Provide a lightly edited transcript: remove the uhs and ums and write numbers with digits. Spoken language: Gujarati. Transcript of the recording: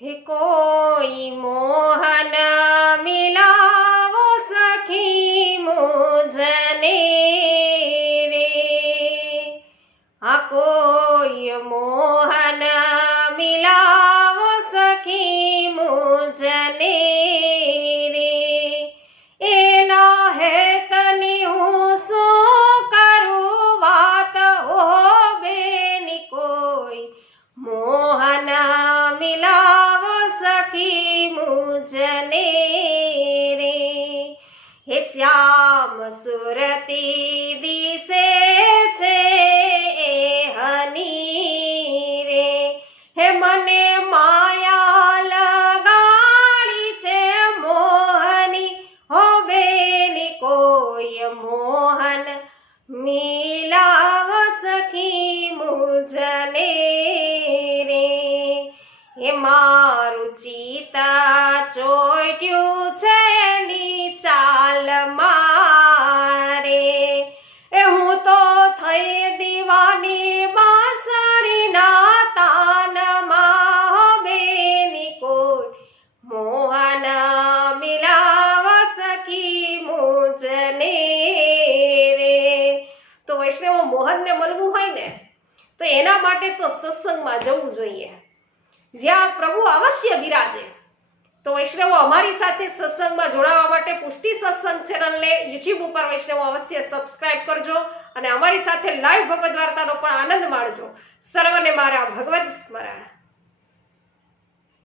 हे कोई मोहन मिलावो सखी मुझने रे। आ कोई मोहन मिलावो सखी मुझने रे। एना है तनी हूँ सो करूँ बात ओ बेनी कोई मोहन मिलावो सखी मुझने रे। हे श्याम सुरती दिसे छे हनी रे। हे मने माया लगाड़ी छे मोहनी हो बेनी कोई मोहन मिलावो सखी मुझने रे। हे मारू चीता ચોટ્યું છે એની ચાલ મારે। એ હું તો થઈ દીવાની બાંસરીના તાનમાં બેની કોઈ મોહન મિલાવ સખી મુझने રે। તો વૈષ્ણવ મોહનને મળવું હોય ને તો એના માટે તો સત્સંગમાં જવું જોઈએ, જ્યાં પ્રભુ અવશ્ય બિરાજે। તો વૈષ્ણવો અમારી સાથે સત્સંગમાં જોડાવા માટે પુષ્ટિ સત્સંગ ચેનલને યુટ્યુબ ઉપર વૈષ્ણવો અવશ્ય સબસ્ક્રાઇબ કરજો અને અમારી સાથે લાઈવ ભગવદ વાર્તાનો પણ આનંદ માણજો। સર્વને મારા ભગવદ સ્મરણ।